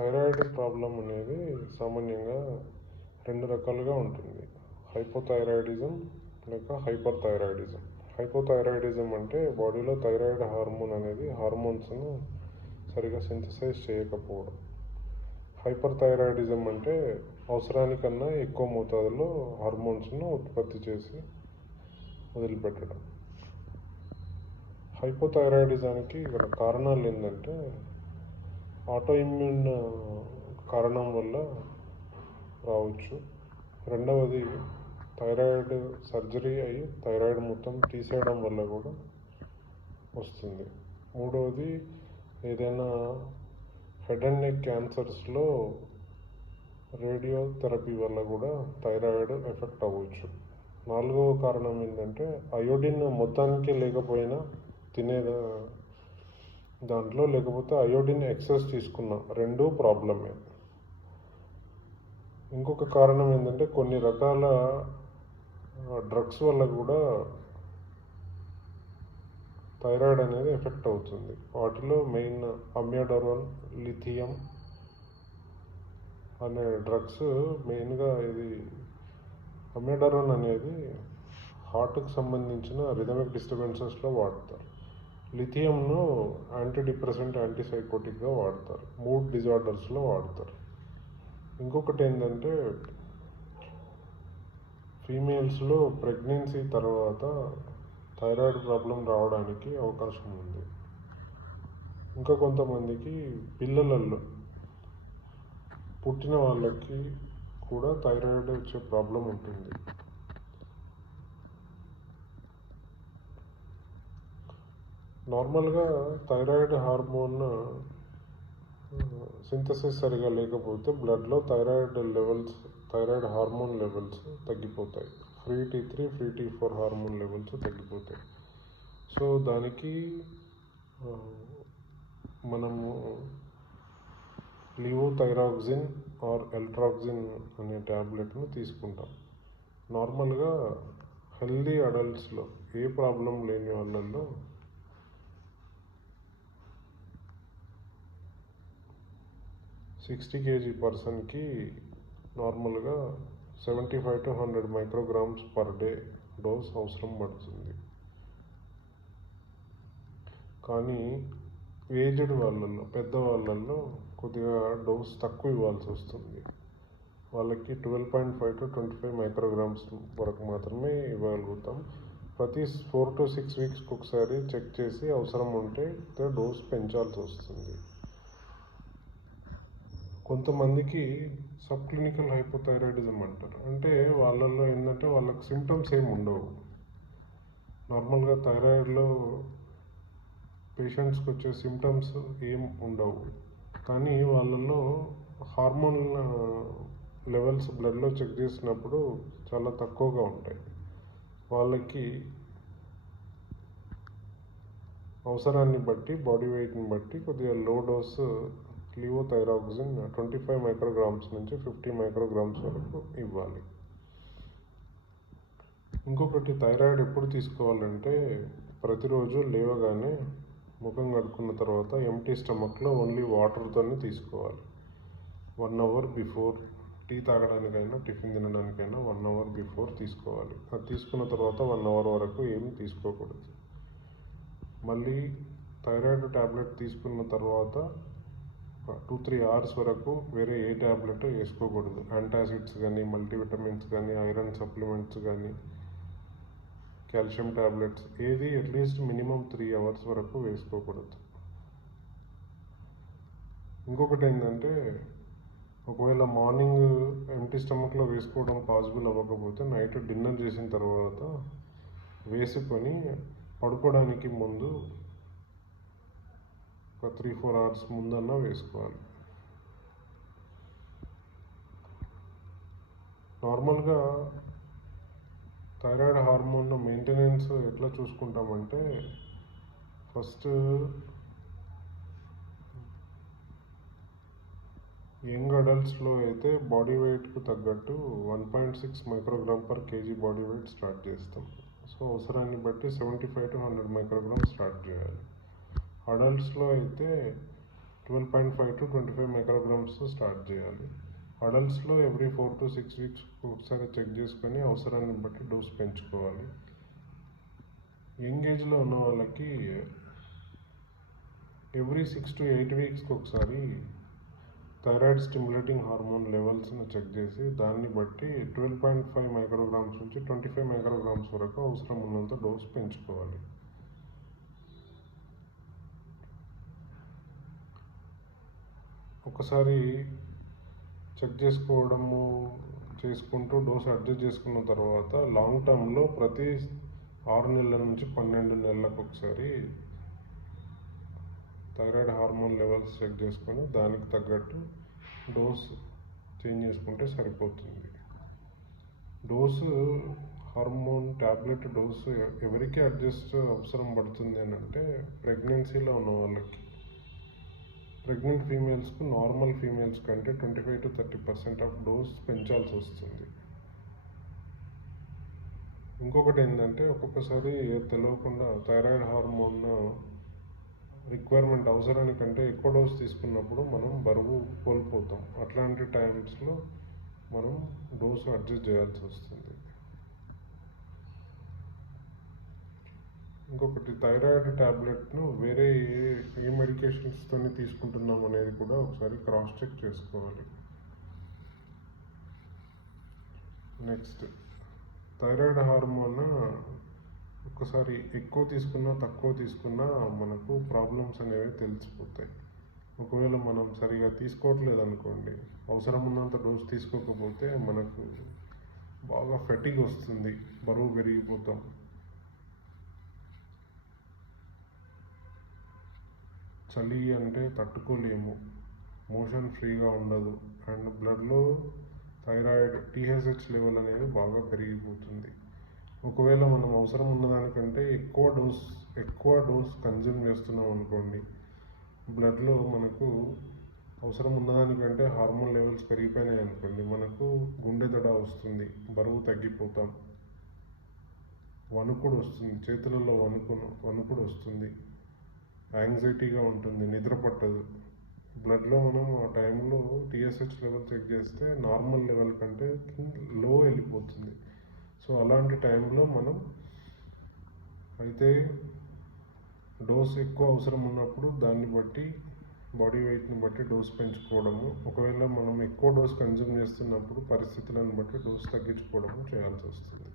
Thyroid problem అనేది సామాన్యంగా రెండు రకాలుగా ఉంటుంది. హైపోథైరాయిడిజం లేక హైపర్ థైరాయిడిజం. హైపోథైరాయిడిజం అంటే బాడీలో థైరాయిడ్ హార్మోన్ అనేది హార్మోన్స్ను సరిగా సింథసైజ్ చేయకపోవడం. హైపర్ థైరాయిడిజం అంటే అవసరానికన్నా ఎక్కువ మోతాదులో హార్మోన్స్ను ఉత్పత్తి చేసి వదిలిపెట్టడం. హైపోథైరాయిడిజానికి గల కారణాలు ఏంటంటే ఆటోఇమ్యూన్ కారణం వల్ల రావచ్చు. రెండవది థైరాయిడ్ సర్జరీ అయ్యి థైరాయిడ్ మొత్తం తీసేయడం వల్ల కూడా వస్తుంది. మూడవది ఏదైనా హెడ్ అండ్ నెక్ క్యాన్సర్స్లో రేడియోథెరపీ వల్ల కూడా థైరాయిడ్ ఎఫెక్ట్ అవ్వచ్చు. నాలుగవ కారణం ఏంటంటే అయోడిన్ మొత్తానికి లేకపోయినా తినే దాంట్లో, లేకపోతే అయోడిన్ ఎక్సెస్ తీసుకున్న రెండూ ప్రాబ్లమే. ఇంకొక కారణం ఏంటంటే కొన్ని రకాల డ్రగ్స్ వల్ల కూడా థైరాయిడ్ అనేది ఎఫెక్ట్ అవుతుంది. వాటిలో మెయిన్ అమ్యోడరోన్, లిథియం అనే డ్రగ్స్ మెయిన్గా. ఇది అమ్యోడరోన్ అనేది హార్ట్కి సంబంధించిన రిథమిక్ డిస్టర్బెన్సెస్లో వాడతారు. లిథియంను యాంటీ డిప్రెసెంట్, యాంటీసైకోటిక్గా వాడతారు. మూడ్ డిజార్డర్స్లో వాడతారు. ఇంకొకటి ఏంటంటే ఫీమేల్స్లో ప్రెగ్నెన్సీ తర్వాత థైరాయిడ్ ప్రాబ్లం రావడానికి అవకాశం ఉంది. ఇంకా కొంతమందికి పిల్లలలో పుట్టిన వాళ్ళకి కూడా థైరాయిడ్ వచ్చే ప్రాబ్లం ఉంటుంది. నార్మల్గా థైరాయిడ్ హార్మోన్ సింథసిస్ సరిగా లేకపోతే బ్లడ్లో థైరాయిడ్ హార్మోన్ లెవెల్స్ తగ్గిపోతాయి. Free T3, free T4 hormone levels తగ్గిపోతాయి. సో దానికి మనము లివోథైరాక్సిన్ ఆర్ ఎల్ట్రాక్సిన్ అనే ట్యాబ్లెట్ను తీసుకుంటాం. నార్మల్గా హెల్దీ అడల్ట్స్లో ఏ ప్రాబ్లం లేని వాళ్ళల్లో 60 kg పర్సన్కి నార్మల్గా 75 to 100 micrograms per day dose అవసరం పడుతుంది. కానీ ఏజ్డ్ వాళ్ళల్లో, పెద్దవాళ్ళల్లో కొద్దిగా డోస్ తక్కువ ఇవ్వాల్సి వస్తుంది. వాళ్ళకి 12.5 to 25 మైక్రోగ్రామ్స్ వరకు మాత్రమే ఇవ్వగలుగుతాం. ప్రతి 4 to 6 వీక్స్కి ఒకసారి చెక్ చేసి అవసరం ఉంటే డోస్ పెంచాల్సి వస్తుంది. కొంతమందికి సబ్ క్లినికల్ హైపోథైరాయిడిజం అంటారు. అంటే వాళ్ళల్లో ఏంటంటే వాళ్ళకి సిమ్టమ్స్ ఏమి ఉండవు. నార్మల్గా థైరాయిడ్లో పేషెంట్స్కి వచ్చే సిమ్టమ్స్ ఏం ఉండవు, కానీ వాళ్ళల్లో హార్మోన్ లెవెల్స్ బ్లడ్లో చెక్ చేసినప్పుడు చాలా తక్కువగా ఉంటాయి. వాళ్ళకి అవసరాన్ని బట్టి, బాడీ వెయిట్ని బట్టి కొద్దిగా లో డోస్ లివోథైరాక్సిన్ 25 మైక్రోగ్రామ్స్ నుంచి 50 మైక్రోగ్రామ్స్ వరకు ఇవ్వాలి. ఇంకొకటి, థైరాయిడ్ ఎప్పుడు తీసుకోవాలంటే ప్రతిరోజు లేవగానే ముఖం కడుక్కున్న తర్వాత ఎంటీ స్టమక్లో ఓన్లీ వాటర్తోనే తీసుకోవాలి. 1 hour బిఫోర్, టీ తాగడానికైనా టిఫిన్ తినడానికైనా 1 hour బిఫోర్ తీసుకోవాలి. అది తీసుకున్న తర్వాత 1 hour వరకు ఏమి తీసుకోకూడదు. మళ్ళీ థైరాయిడ్ ట్యాబ్లెట్ తీసుకున్న తర్వాత 2-3 hours వరకు వేరే ఏ ట్యాబ్లెట్ వేసుకోకూడదు. యాంటాసిడ్స్ కానీ, మల్టీవిటమిన్స్ కానీ, ఐరన్ సప్లిమెంట్స్ కానీ, కాల్షియం ట్యాబ్లెట్స్ ఏది అట్లీస్ట్ మినిమం 3 hours వరకు వేసుకోకూడదు. ఇంకొకటి ఏంటంటే ఒకవేళ మార్నింగ్ ఎంటీ స్టమక్లో వేసుకోవడం పాసిబుల్ అవ్వకపోతే నైట్ డిన్నర్ చేసిన తర్వాత వేసుకొని పడుకోవడానికి ముందు ఒక 3-4 hours ముందన్నా వేసుకోవాలి. నార్మల్గా థైరాయిడ్ హార్మోన్ మెయింటెనెన్స్ ఎట్లా చూసుకుంటామంటే ఫస్ట్ యంగ్ అడల్ట్స్లో అయితే బాడీ వెయిట్కు తగ్గట్టు 1.6 microgram per KG body weight start చేస్తాం. సో అవసరాన్ని బట్టి 75 to 100 మైక్రోగ్రామ్ స్టార్ట్ చేయాలి. అడల్ట్స్లో అయితే 12.5 to 25 మైక్రోగ్రామ్స్తో స్టార్ట్ చేయాలి. అడల్ట్స్లో ఎవ్రీ 4 to 6 వీక్స్ ఒకసారి చెక్ చేసుకొని అవసరాన్ని బట్టి డోస్ పెంచుకోవాలి. యంగ్ ఏజ్లో ఉన్న వాళ్ళకి ఎవ్రీ 6 to 8 వీక్స్కి ఒకసారి థైరాయిడ్ స్టిమ్యులేటింగ్ హార్మోన్ లెవెల్స్ని చెక్ చేసి దాన్ని బట్టి 12.5 మైక్రోగ్రామ్స్ నుంచి 25 మైక్రోగ్రామ్స్ వరకు అవసరం ఉన్నంత డోస్ పెంచుకోవాలి. ఒకసారి చెక్ చేసుకుంటూ డోస్ అడ్జస్ట్ చేసుకున్న తర్వాత లాంగ్ టర్మ్లో ప్రతి 6 నెలల నుంచి 12 నెలలకు ఒకసారి థైరాయిడ్ హార్మోన్ లెవెల్స్ చెక్ చేసుకొని దానికి తగ్గట్టు డోస్ చేంజ్ చేసుకుంటే సరిపోతుంది. డోసు హార్మోన్ ట్యాబ్లెట్ డోసు ఎవరికి అడ్జస్ట్ అవసరం పడుతుంది అని అంటే ప్రెగ్నెన్సీలో ఉన్న వాళ్ళకి. ప్రెగ్నెంట్ ఫీమేల్స్కు నార్మల్ ఫీమేల్స్ కంటే 25 to 30% ఆఫ్ డోస్ పెంచాల్సి వస్తుంది. ఇంకొకటి ఏంటంటే ఒక్కొక్కసారి తెలియకుండా థైరాయిడ్ హార్మోన్ రిక్వైర్మెంట్ అవసరానికంటే ఎక్కువ డోస్ తీసుకున్నప్పుడు మనం బరువు కోల్పోతాం. అట్లాంటి టైమ్స్లో మనం డోసు అడ్జస్ట్ చేయాల్సి వస్తుంది. ఇంకొకటి థైరాయిడ్ ట్యాబ్లెట్ను వేరే ఏ మెడికేషన్స్తో తీసుకుంటున్నాం అనేది కూడా ఒకసారి క్రాస్ చెక్ చేసుకోవాలి. నెక్స్ట్, థైరాయిడ్ హార్మోన్ ఒకసారి ఎక్కువ తీసుకున్నా తక్కువ తీసుకున్నా మనకు ప్రాబ్లమ్స్ అనేవి తెలిసిపోతాయి. ఒకవేళ మనం సరిగా తీసుకోవట్లేదు అనుకోండి, అవసరం ఉన్నంత డోస్ తీసుకోకపోతే మనకు బాగా ఫెటిగ్ వస్తుంది, బరువు పెరిగిపోతాం. చలి అంటే తట్టుకోలేము, మోషన్ ఫ్రీగా ఉండదు, అండ్ బ్లడ్లో థైరాయిడ్ TSH లెవెల్ అనేది బాగా పెరిగిపోతుంది. ఒకవేళ మనం అవసరం ఉన్నదానికంటే ఎక్కువ డోస్ కన్జ్యూమ్ చేస్తున్నాం అనుకోండి, బ్లడ్లో మనకు అవసరం ఉన్నదానికంటే హార్మోన్ లెవెల్స్ పెరిగిపోయినాయి అనుకోండి, మనకు గుండె దడ వస్తుంది, బరువు తగ్గిపోతాం, వణుకుడు వస్తుంది, చేతులలో వణుకుడు వస్తుంది, యాంగ్జైటీగా ఉంటుంది, నిద్ర పట్టదు. బ్లడ్లో మనం ఆ టైంలో TSH లెవెల్ చెక్ చేస్తే నార్మల్ లెవెల్ కంటే లో వెళ్ళిపోతుంది. సో అలాంటి టైంలో మనం అయితే డోస్ ఎక్కువ అవసరం ఉన్నప్పుడు దాన్ని బట్టి బాడీ వెయిట్ని బట్టి డోస్ పెంచుకోవడము, ఒకవేళ మనం ఎక్కువ డోస్ కన్జ్యూమ్ చేస్తున్నప్పుడు పరిస్థితులను బట్టి డోస్ తగ్గించుకోవడము చేయాల్సి వస్తుంది.